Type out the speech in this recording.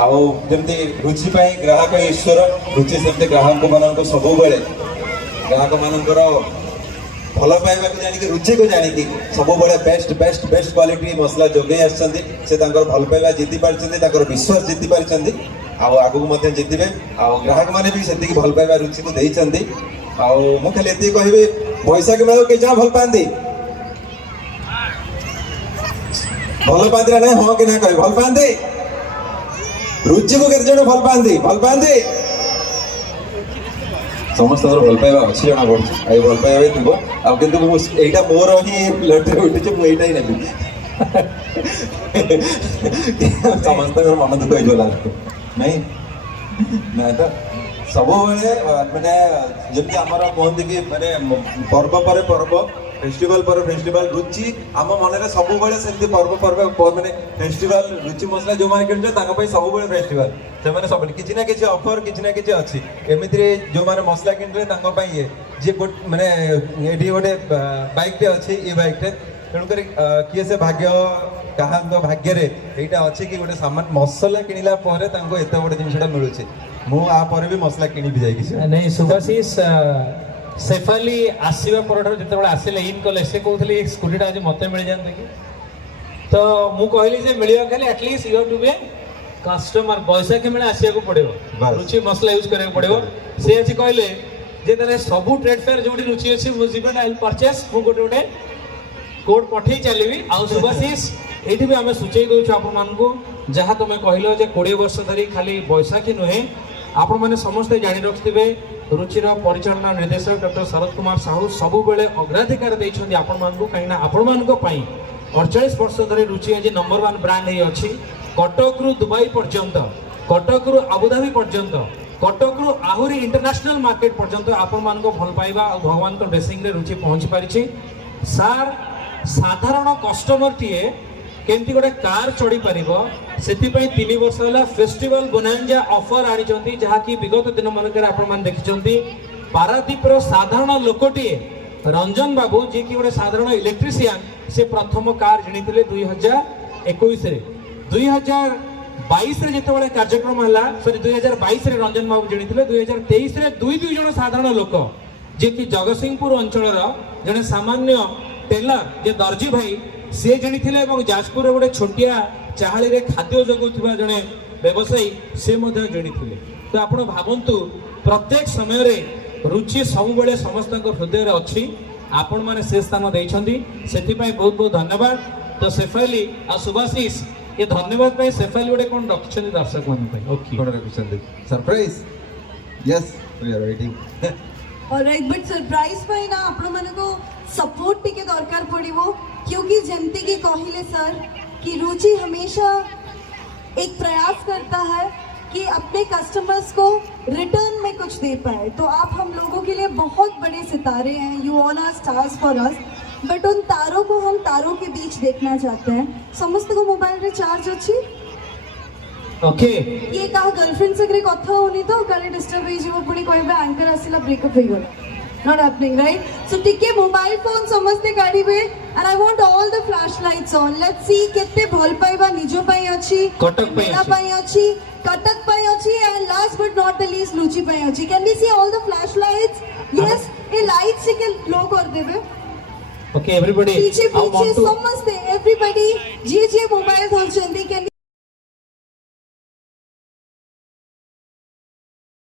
आउ जमती रुचि ग्राहक ईश्वर रुचि सेमती ग्राहक मान सब ग्राहक मानकर भल पाइबा को जानिक रुचि को जानिक सब बेस्ट बेस्ट बेस्ट क्वालिटी मसला जोगे से भल पाइबा जीति पार्टी विश्वास जीति पार्टी आगू जितबे ग्राहक मैंने भी से भल पाइबा रुचि को देती खाली ये कहबी बैशाखी मेला के जहाँ भल पाती भल पाती ना हाँ कि ना कह भल पाती रुचि को केते जण भल पाती समस्त भल पाइबा अच्छी जना पड़े भल पाइबा थी आईटा मोर ही लटरी उठी मुझे ही नेबी समस्त मन दुख हो नहीं ना तो सब माने जमी आम कहते कि माने पर्व पर पर्व फेस्टिवल पर फेस्टिवल रुचि आम मन सब से पर्व पर्व माने फेस्टिवल रुचि मसला जो मैंने किणुचे सब फेस्टिवल से सब किसी ना किसी ऑफर किसी ना किसी अच्छी एमती जो मैंने मसला किणुचे ये जी माने ये गोटे बाइक टे अच्छी ये बाइक टे तेणुक किए से भाग्य क्या भाग्य यहाँ अच्छी कि गोटे सामान मसला किणला एत बड़े जिनसा मिलूँ मुझे भी मसला कि नहीं सुभाषिष शेफाली आसवा पर जो आसिले इन कले से कहते स्कूटीटा आज मत मिल जाता कि तो मु कहली मिल खाली at least you to be customer Baishakhi मेला आसवा पड़ो रुचि मसला यूज करा पड़ो सी आज कहले जे सबू ट्रेड फेयर जो रुचि अच्छी मुझे आई परचेस मुझे गोटे गोटे कोड पठे चलि आउ सुभाषिष ये भी आम सूचई दूँ आपण जहाँ तुम कहल 20 वर्ष धरी खाली बैशाखी नुहे आपण मैंने समस्ते जानी रखिथे रुचिर परिचालना निर्देशक डॉक्टर शरद कुमार साहू सब बेले अग्राधिकार देते आपण मानू कहीं आपण मान 48 वर्ष धरी रुचि आज नंबर 1 ब्रांड ही अच्छी कटक रु दुबई पर्यंत कटक रु आबुधाबी पर्यंत कटक रु आहरी इंटरनेशनल मार्केट पर्यंत आपण मान भल पाइबा भगवान को ब्लेसिंग रे रुचि पहुंची पारिछि सार साधारण कस्टमर टीए केमती गोटे कार चढ़ी पार से 3 वर्ष है फेस्टिवल बोनांजा ऑफर आनी जहाँकि विगत दिन मानक आप देखिं पारादीपर साधारण लोकटीए रंजन बाबू जी कि गोटे साधारण इलेक्ट्रीशियन से प्रथम कार जिणी 2021 2022 जिते कार्यक्रम है सॉरी 2022 रंजन बाबू जिणी 2023 दुई जन साधारण लोक जी कि जगतसिंहपुर अंचल जड़े सामान्य टेलर जे दर्जी भाई सी जानी जाजपुर गोटे छोटिया चाहाली रे खाद्य जगुवा जड़े व्यवसायी से जानी तो आप भावतु प्रत्येक समय रे रुचि सब बेले समस्त हृदय अच्छी आपण मैंने से स्थान देते से बहुत बहुत धन्यवाद तो शेफाली आ सुभाषिष ये धन्यवाद पाई शेफाली गोटे कौन रखिंट दर्शक मान surprise yes we are waiting alright but surprise पाई ना आपण माने को सपोर्ट टिके दरकार पड़िवो क्योंकि जमती की कहले सर कि रुचि हमेशा एक प्रयास करता है कि अपने कस्टमर्स को रिटर्न में कुछ दे पाए तो आप हम लोगों के लिए बहुत बड़े सितारे हैं you all are stars for us but उन तारों को हम तारों के बीच देखना चाहते हैं समस्त को मोबाइल रिचार्ज अच्छी ओके ये कहा गर्लफ्रेंड से कथा होनी तो काले डिस्टर्ब हो जीवो पुणी कहबे एंकर आसिला ब्रेकअप हो गला not happening right so टिके मोबाइल फोन समझते काढिबे and I want all the flashlights on let's see केते भल पाइबा निजो पई अछि कटक पई अछि कटक पई अछि and last but not the least रुचि पई अछि can we see all the flashlights yes A light से के लो कर देबे okay everybody पीछे पीछे समझते everybody जे मोबाइल धरछंती